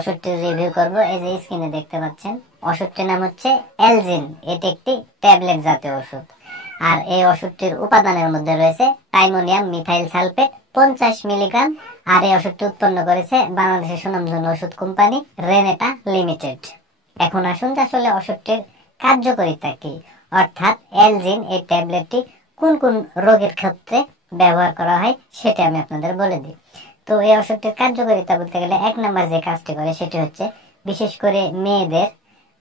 ওষুধটির review করব। এই যে স্ক্রিনে দেখতে পাচ্ছেন, ওষুধটির নাম হচ্ছে এলজিন। এটি একটি ট্যাবলেট জাতীয় ওষুধ। আর এই ওষুধটির উপাদানের মধ্যে রয়েছে টাইমোনিয়াম মিথাইল সালফেট 50 মিলিগ্রাম। আর এই ওষুধটি উৎপন্ন করেছে বাংলাদেশের সুনামধন্য ওষুধ কোম্পানি রেনেটা লিমিটেড। এখন আসুন আসলে ওষুধটির কার্যকারিতা কি, অর্থাৎ এলজিন এই ট্যাবলেটটি কোন কোন রোগের ক্ষেত্রে ব্যবহার করা হয় সেটা আমি আপনাদের বলে দিই। তো এই ওষুধটির কার্যকারিতা বলতে গেলে 1 নম্বর যে কাজটি করে সেটি হচ্ছে বিশেষ করে মেয়েদের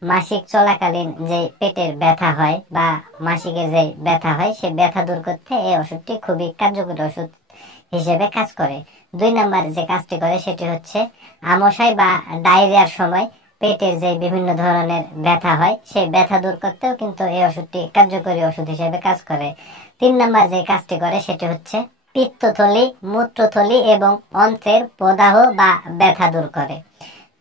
মাসিক চলাকালীন যে পেটের ব্যথা হয় বা মাসিকের যে ব্যথা হয় সেই ব্যথা দূর করতে এই ওষুধটি খুবই কার্যকরী ওষুধ হিসেবে কাজ করে। 2 নম্বর যে কাজটি করে সেটি হচ্ছে আমাশয় বা ডায়রিয়ার সময় পেটের যে বিভিন্ন ধরনের ব্যথা হয় সেই ব্যথা দূর করতেও কিন্তু এই ওষুধটি কার্যকরী ওষুধ হিসেবে কাজ করে। 3 নম্বর যে কাজটি করে সেটি হচ্ছে পিত্তথলি, মূত্রথলি এবং অন্ত্রের প্রদাহ বা ব্যথা দূর করে।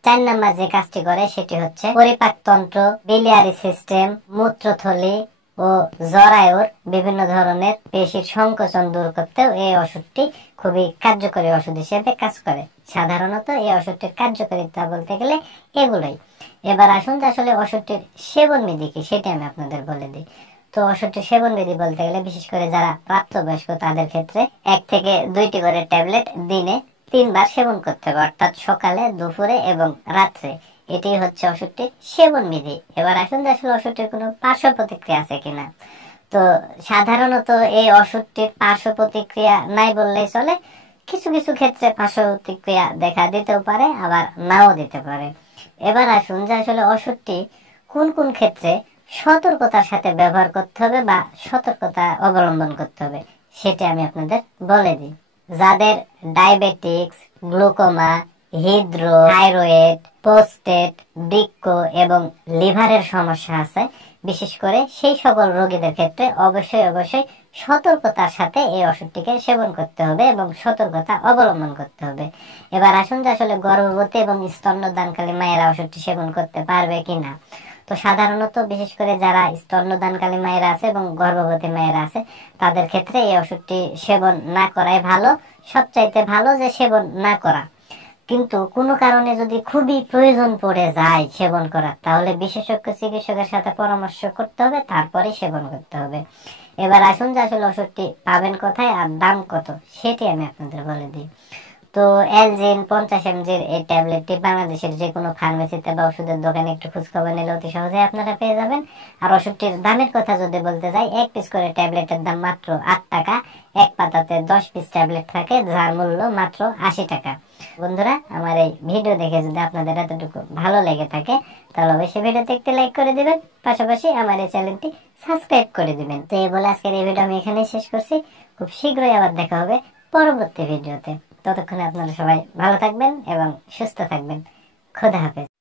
4 নম্বর যে কাজটি করে সেটি হচ্ছে পরিপাকতন্ত্র, biliary সিস্টেম, মূত্রথলি ও জরায়ুর বিভিন্ন ধরনের পেশির সংকোচন দূর করতেও এই ওষুধটি খুবই কার্যকরী ওষুধ হিসেবে কাজ করে। সাধারণত এই ওষুধটির কার্যকারিতা বলতে গেলে এগুলোই। এবার আসুন আসলে ওষুধটির সেবন বিধি কি সেটা আমি আপনাদের বলে দিই। তো ওষুধটির সেবন বিধি বলতে গেলে বিশেষ করে যারা প্রাপ্তবয়স্ক তাদের ক্ষেত্রে 1 থেকে 2টি করে ট্যাবলেট দিনে 3 বার সেবন করতে হবে, অর্থাৎ সকালে, দুপুরে এবং রাত্রে। এটি হচ্ছে ওষুধটির সেবন বিধি। এবার আসুন আসলে ওষুধটির কোনো পার্শ্ব প্রতিক্রিয়া আছে কিনা। তো সাধারণত এই ওষুধটির পার্শ্ব প্রতিক্রিয়া নাই বললেই চলে। কিছু কিছু ক্ষেত্রে পার্শ্ব প্রতিক্রিয়া দেখা দিতেও পারে, আবার নাও দিতে পারে। এবার আসুন যে আসলে ওষুধটি কোন কোন ক্ষেত্রে সতর্কতার সাথে ব্যবহার করতে হবে বা সতর্কতা অবলম্বন করতে হবে সেটা আমি আপনাদের বলে দিই। যাদের ডায়াবেটিক্স, গ্লুকোমা, হৃদরোগ, থাইরয়েড, প্রোস্টেট, বৃক্ক এবং লিভারের সমস্যা আছে, বিশেষ করে সেই সকল রোগীদের ক্ষেত্রে অবশ্যই সতর্কতার সাথে এই ওষুধটিকে সেবন করতে হবে এবং সতর্কতা অবলম্বন করতে হবে। এবার আসুন যে আসলে গর্ভবতী এবং স্তন্যদানকালী মায়েরা ওষুধটি সেবন করতে পারবে কিনা। তো সাধারণত বিশেষ করে যারা স্তন্যদানকালী মায়েরা আছে এবং গর্ভবতী মায়েরা আছে তাদের ক্ষেত্রে এই ওষুধটি সেবন না করাই ভালো। সবচাইতে ভালো যে সেবন না করা। কিন্তু কোনো কারণে যদি খুবই প্রয়োজন পড়ে যায় সেবন করার, তাহলে বিশেষজ্ঞ চিকিৎসকের সাথে পরামর্শ করতে হবে, তারপরে সেবন করতে হবে। এবার আসুন যে আসলে ওষুধটি পাবেন কোথায় আর দাম কত সেটি আমি আপনাদের বলে দিই। তো এলজিন 50 mg এই ট্যাবলেটটি বাংলাদেশের যে কোনো ফার্মেসিতে বা ওষুধের দোকানে একটু খোঁজখবর নিলে অতি সহজে আপনারা পেয়ে যাবেন। আর ওষুধটির দামের কথা যদি বলতে যাই, 1 পিস করে ট্যাবলেটের দাম মাত্র 8 টাকা। এক পাতাতে 10 পিস ট্যাবলেট থাকে, যার মূল্য মাত্র 80 টাকা। বন্ধুরা, আমার এই ভিডিও দেখে যদি আপনাদের এতটুকু ভালো লেগে থাকে তাহলে অবশ্যই ভিডিওতে একটি লাইক করে দিবেন, পাশাপাশি আমার এই চ্যানেলটি সাবস্ক্রাইব করে দিবেন। তো এই বলে আজকের এই ভিডিও আমি এখানেই শেষ করছি। খুব শীঘ্রই আবার দেখা হবে পরবর্তী ভিডিওতে। ততক্ষণে আপনারা সবাই ভালো থাকবেন এবং সুস্থ থাকবেন। খোদা হাফেজ।